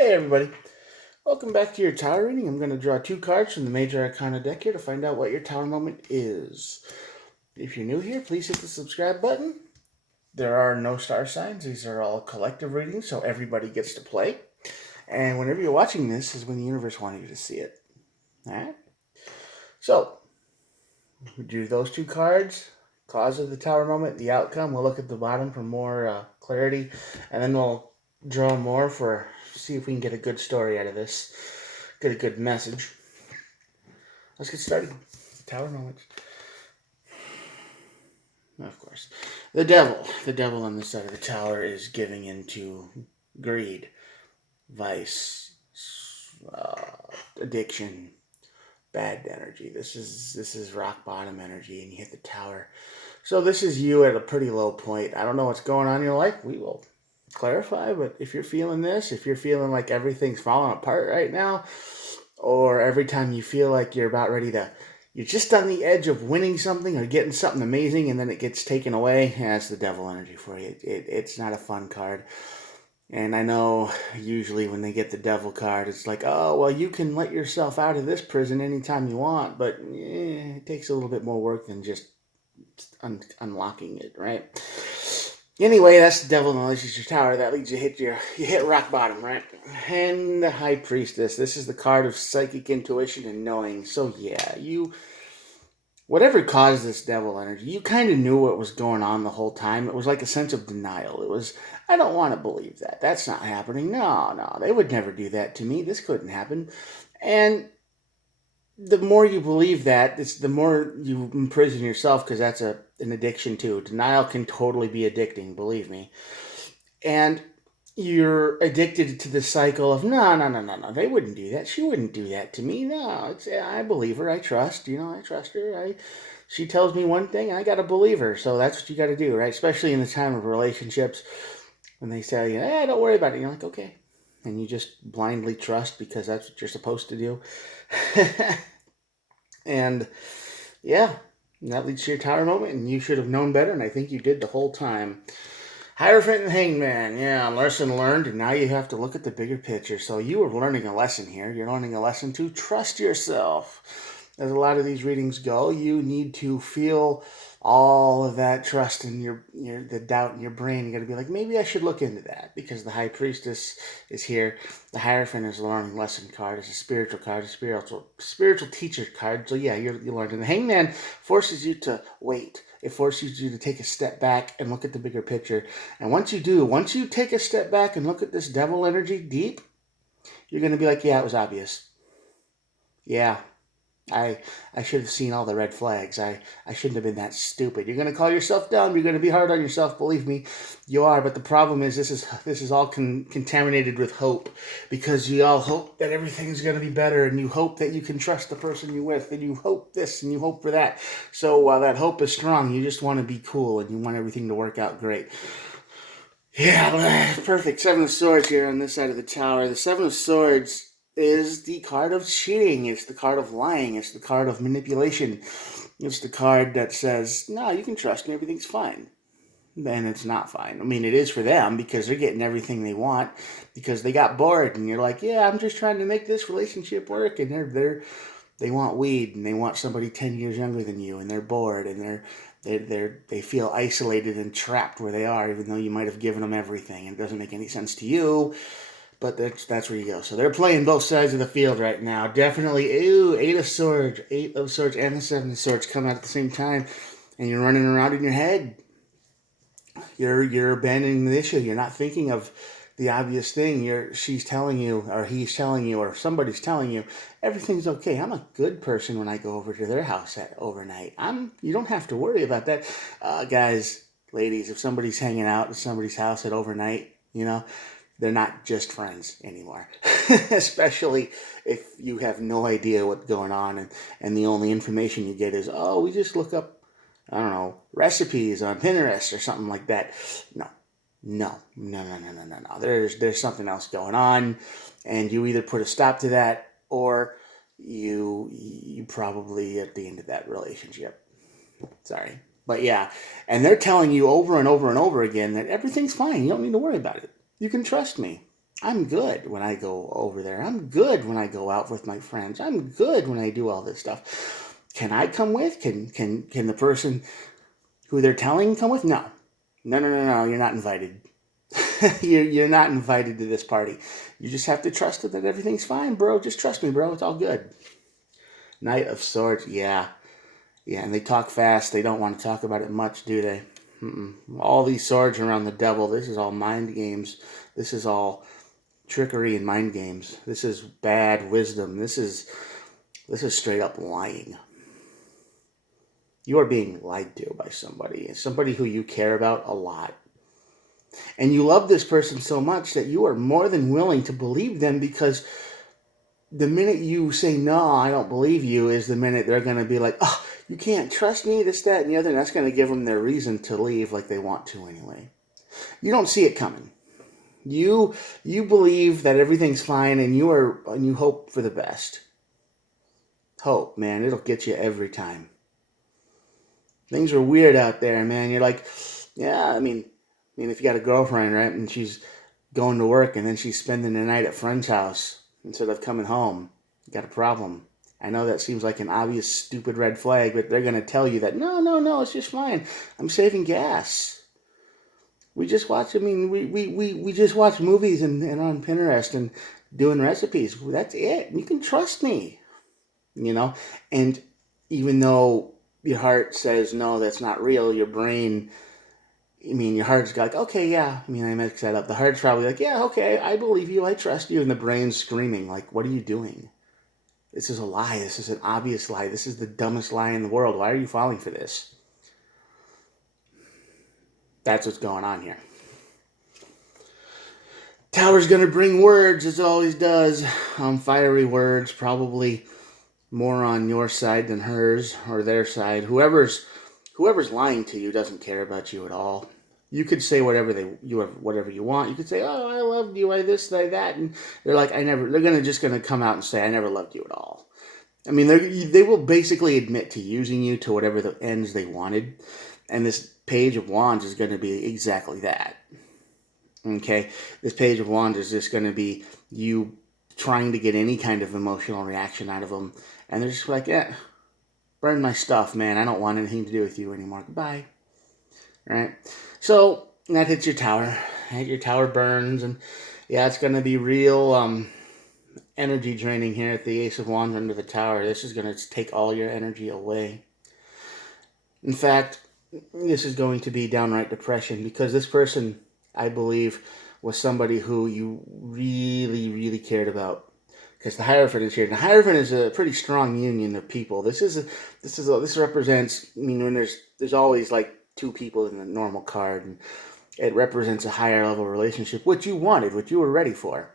Hey everybody, welcome back to your tower reading. I'm going to draw two cards from the Major Arcana deck here to find out what your tower moment is. If you're new here, please hit the subscribe button. There are no star signs. These are all collective readings, so everybody gets to play. And whenever you're watching this is when the universe wanted you to see it. Alright? So, we do those two cards. Cause of the tower moment, the outcome. We'll look at the bottom for more clarity. And then we'll draw more for see if we can get a good story out of this. Get a good message. Let's get started. Tower moments. Of course. The devil. The devil on the side of the tower is giving into greed, vice, addiction, bad energy. This is rock bottom energy, and you hit the tower. So this is you at a pretty low point. I don't know what's going on in your life. We will clarify, but if you're feeling this, if you're feeling like everything's falling apart right now, or every time you feel like you're about ready to, you're just on the edge of winning something or getting something amazing and then it gets taken away, that's the devil energy for you. It's not a fun card. And I know usually when they get the devil card, it's like, oh, well, you can let yourself out of this prison anytime you want, but it takes a little bit more work than just unlocking it, right? Anyway, that's the devil knowledge your tower. That leads you hit rock bottom, right? And the high priestess. This is the card of psychic intuition and knowing. So yeah, whatever caused this devil energy, you kind of knew what was going on the whole time. It was like a sense of denial. It was, I don't want to believe that. That's not happening. No, they would never do that to me. This couldn't happen. And the more you believe that, it's the more you imprison yourself, because that's an addiction too. Denial can totally be addicting, believe me. And you're addicted to the cycle of no, they wouldn't do that. She wouldn't do that to me. No, I believe her. I trust. I trust her. She tells me one thing, I gotta believe her. So that's what you gotta do, right? Especially in the time of relationships, when they say, don't worry about it. You're like, okay. And you just blindly trust because that's what you're supposed to do. And yeah, that leads to your tower moment, and you should have known better, and I think you did the whole time. Hierophant and Hangman, yeah, lesson learned, and now you have to look at the bigger picture. So you were learning a lesson here. You're learning a lesson to trust yourself. As a lot of these readings go, you need to feel all of that trust in the doubt in your brain. You got to be like, maybe I should look into that, because the High Priestess is here. The Hierophant is a learning lesson card. It's a spiritual card, a spiritual teacher card. So yeah, you learned. And the Hangman forces you to wait. It forces you to take a step back and look at the bigger picture. And once you take a step back and look at this devil energy deep, you're going to be like, yeah, it was obvious. Yeah, I should have seen all the red flags. I shouldn't have been that stupid. You're going to call yourself dumb. You're going to be hard on yourself. Believe me, you are. But the problem is this is all contaminated with hope, because you all hope that everything's going to be better, and you hope that you can trust the person you're with, and you hope this and you hope for that. So while that hope is strong, you just want to be cool and you want everything to work out great. Yeah, perfect. Seven of Swords here on this side of the tower. The Seven of Swords is the card of cheating. It's the card of lying. It's the card of manipulation. It's the card that says, no, you can trust me, everything's fine. And it's not fine. I mean, it is for them, because they're getting everything they want, because they got bored, and you're like, yeah, I'm just trying to make this relationship work, and they want weed, and they want somebody 10 years younger than you, and they're bored, and they feel isolated and trapped where they are, even though you might have given them everything, and it doesn't make any sense to you. But that's where you go. So they're playing both sides of the field right now. Definitely, Eight of Swords, and the Seven of Swords come out at the same time, and you're running around in your head. You're abandoning the issue. You're not thinking of the obvious thing. She's telling you, or he's telling you, or somebody's telling you everything's okay. I'm a good person when I go over to their house overnight. You don't have to worry about that, guys, ladies. If somebody's hanging out at somebody's house at overnight, they're not just friends anymore. Especially if you have no idea what's going on, and the only information you get is, oh, we just look up, I don't know, recipes on Pinterest or something like that. No. There's something else going on, and you either put a stop to that, or you probably at the end of that relationship. Sorry. But yeah, and they're telling you over and over and over again that everything's fine. You don't need to worry about it. You can trust me. I'm good when I go over there. I'm good when I go out with my friends. I'm good when I do all this stuff. Can I come with? Can the person who they're telling come with? No. No. You're not invited. You're not invited to this party. You just have to trust that everything's fine, bro. Just trust me, bro. It's all good. Knight of Swords. Yeah. Yeah, and they talk fast. They don't want to talk about it much, do they? Mm-mm. All these swords around the devil. This is all mind games. This is all trickery and mind games. This is bad wisdom. This is straight up lying. You are being lied to by somebody who you care about a lot. And you love this person so much that you are more than willing to believe them, because the minute you say, no, I don't believe you, is the minute they're going to be like, oh, you can't trust me, this, that, and the other. And that's going to give them their reason to leave, like they want to anyway. You don't see it coming. You believe that everything's fine, and you hope for the best. Hope, man, it'll get you every time. Things are weird out there, man. You're like, yeah, I mean, if you got a girlfriend, right, and she's going to work and then she's spending the night at friend's house instead of coming home, you got a problem. I know that seems like an obvious, stupid red flag, but they're going to tell you that, no, it's just fine. I'm saving gas. We just watch, we just watch movies and on Pinterest and doing recipes. That's it. You can trust me, And even though your heart says, no, that's not real, your brain, your heart's like, okay, yeah. I mixed that up. The heart's probably like, yeah, okay, I believe you, I trust you. And the brain's screaming, like, what are you doing? This is a lie. This is an obvious lie. This is the dumbest lie in the world. Why are you falling for this? That's what's going on here. Tower's going to bring words, as it always does. Fiery words, probably more on your side than hers or their side. Whoever's lying to you doesn't care about you at all. You could say whatever you want. You could say, oh, I loved you, I this, I that. And they're like, they're just going to come out and say, I never loved you at all. They will basically admit to using you to whatever the ends they wanted. And this Page of Wands is going to be exactly that. Okay? This Page of Wands is just going to be you trying to get any kind of emotional reaction out of them. And they're just like, yeah, burn my stuff, man. I don't want anything to do with you anymore. Goodbye. Right? So that hits your tower. And your tower burns. And yeah, it's going to be real energy draining here at the Ace of Wands under the tower. This is going to take all your energy away. In fact, this is going to be downright depression, because this person, I believe, was somebody who you really, really cared about. Because the Hierophant is here. The Hierophant is a pretty strong union of people. This represents, when there's always like two people in the normal card, and it represents a higher level relationship, what you wanted, what you were ready for.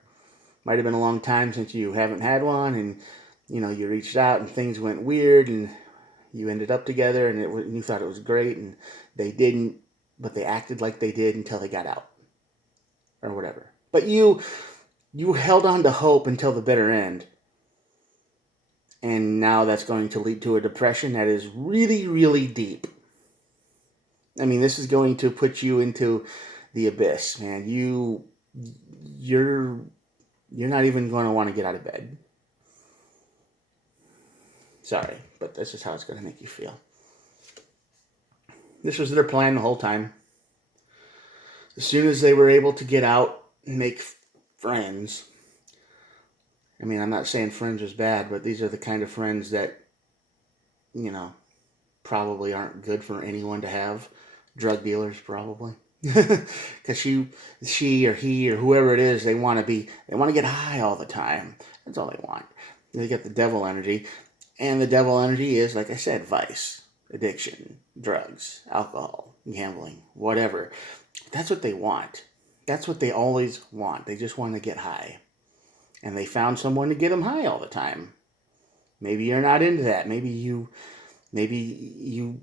Might have been a long time since you haven't had one, and you reached out and things went weird, and you ended up together, and you thought it was great, and they didn't, but they acted like they did until they got out, or whatever. But you held on to hope until the bitter end. And now that's going to lead to a depression that is really, really deep. This is going to put you into the abyss, man. You're not even going to want to get out of bed. Sorry, but this is how it's going to make you feel. This was their plan the whole time. As soon as they were able to get out and make friends. I'm not saying friends is bad, but these are the kind of friends that, probably aren't good for anyone to have. Drug dealers, probably. Because she or he or whoever it is, they want to get high all the time. That's all they want. They get the devil energy. And the devil energy is, like I said, vice, addiction, drugs, alcohol, gambling, whatever. That's what they want. That's what they always want. They just want to get high. And they found someone to get them high all the time. Maybe you're not into that. Maybe you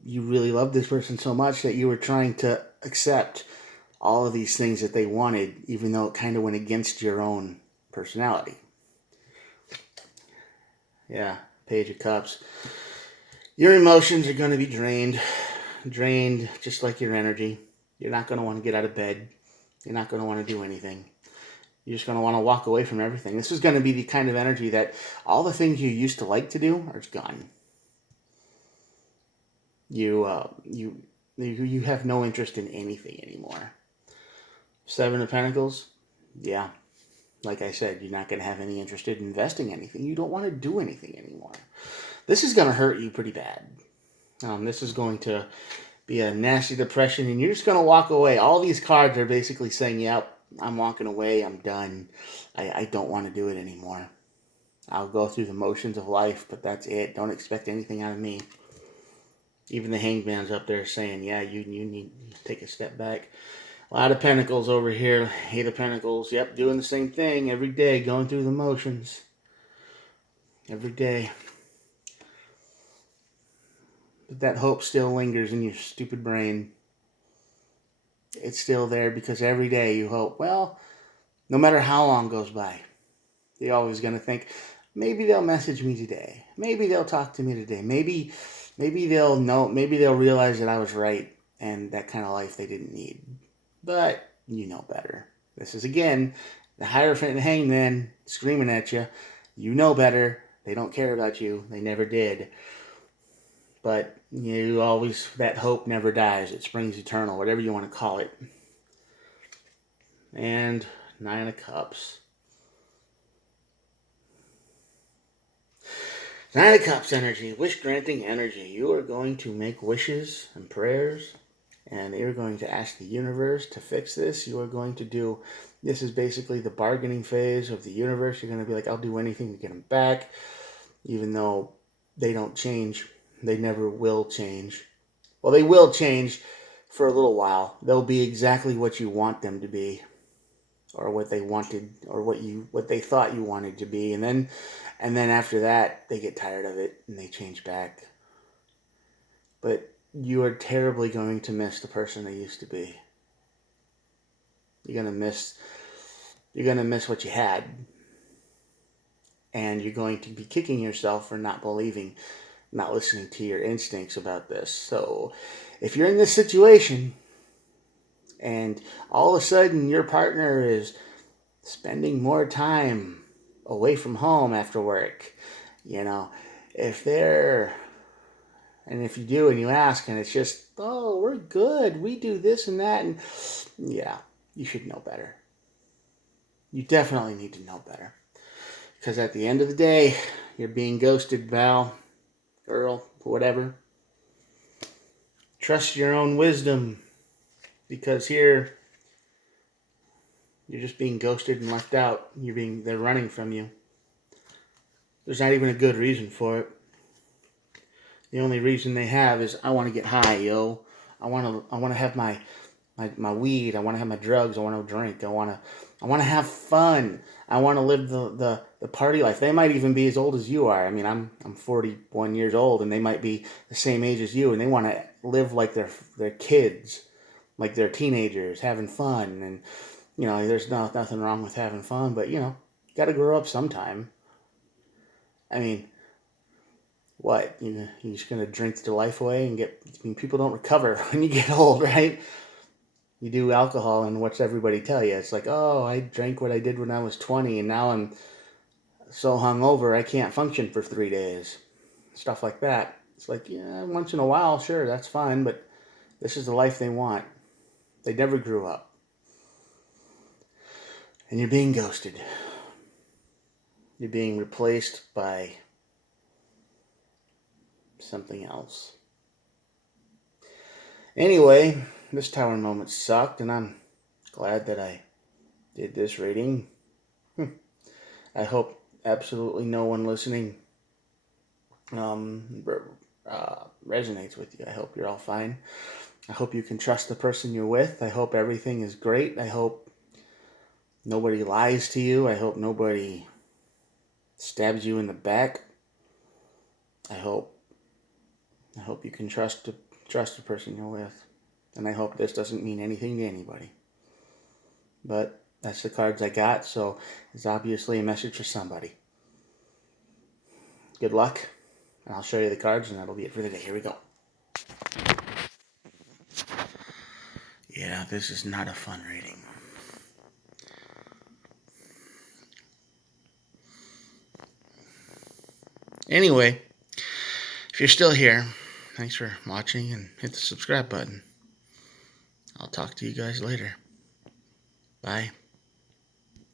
really love this person so much that you were trying to accept all of these things that they wanted, even though it kind of went against your own personality. Yeah, Page of Cups. Your emotions are going to be drained just like your energy. You're not going to want to get out of bed. You're not going to want to do anything. You're just going to want to walk away from everything. This is going to be the kind of energy that all the things you used to like to do are just gone. You have no interest in anything anymore. Seven of Pentacles, yeah. Like I said, you're not going to have any interest in investing anything. You don't want to do anything anymore. This is going to hurt you pretty bad. This is going to be a nasty depression, and you're just going to walk away. All these cards are basically saying, yep, I'm walking away. I'm done. I don't want to do it anymore. I'll go through the motions of life, but that's it. Don't expect anything out of me. Even the Hanged Man's up there saying, yeah, you need to take a step back. A lot of Pentacles over here. Eight of Pentacles. Yep, doing the same thing every day, going through the motions. Every day. But that hope still lingers in your stupid brain. It's still there because every day you hope, well, no matter how long goes by, you're always going to think, maybe they'll message me today. Maybe they'll talk to me today. Maybe they'll know, maybe they'll realize that I was right and that kind of life they didn't need. But you know better. This is, again, the Hierophant and Hangman screaming at you. You know better. They don't care about you. They never did. But you always, that hope never dies. It springs eternal, whatever you want to call it. And Nine of Cups. Nine of Cups energy, wish-granting energy. You are going to make wishes and prayers, and you're going to ask the universe to fix this. You are going to do, this is basically the bargaining phase of the universe. You're going to be like, I'll do anything to get them back, even though they don't change. They never will change. Well, they will change for a little while. They'll be exactly what you want them to be, or what they wanted, or what they thought you wanted to be, and then after that, they get tired of it and they change back. But you are terribly going to miss the person they used to be. You're gonna miss what you had, and you're going to be kicking yourself for not believing, not listening to your instincts about this. So if you're in this situation and all of a sudden your partner is spending more time away from home after work, if you do and you ask and it's just, oh, we're good, we do this and that, and yeah, you should know better. You definitely need to know better. Because at the end of the day, you're being ghosted, Val, girl, whatever. Trust your own wisdom, because here you're just being ghosted and left out. They're running from you. There's not even a good reason for it. The only reason they have is, I want to get high, yo. I want to have my weed. I want to have my drugs. I want to drink. I want to have fun. I want to live the party life. They might even be as old as you are. I mean, I'm 41 years old, and they might be the same age as you, and they want to live like they're kids, like they're teenagers, having fun. And there's nothing wrong with having fun, but you got to grow up sometime. I mean, what, you're just gonna drink your life away and people don't recover when you get old, right? You do alcohol, and what's everybody tell you? It's like, oh, I drank what I did when I was 20, and now I'm so hungover I can't function for 3 days. Stuff like that. It's like, yeah, once in a while, sure, that's fine, but this is the life they want. They never grew up. And you're being ghosted. You're being replaced by something else. Anyway, this Tower moment sucked, and I'm glad that I did this reading. I hope absolutely no one listening resonates with you. I hope you're all fine. I hope you can trust the person you're with. I hope everything is great. I hope nobody lies to you. I hope nobody stabs you in the back. I hope you can trust the person you're with. And I hope this doesn't mean anything to anybody. But that's the cards I got, so it's obviously a message for somebody. Good luck, and I'll show you the cards, and that'll be it for the day. Here we go. Yeah, this is not a fun reading. Anyway, if you're still here, thanks for watching and hit the subscribe button. I'll talk to you guys later. Bye.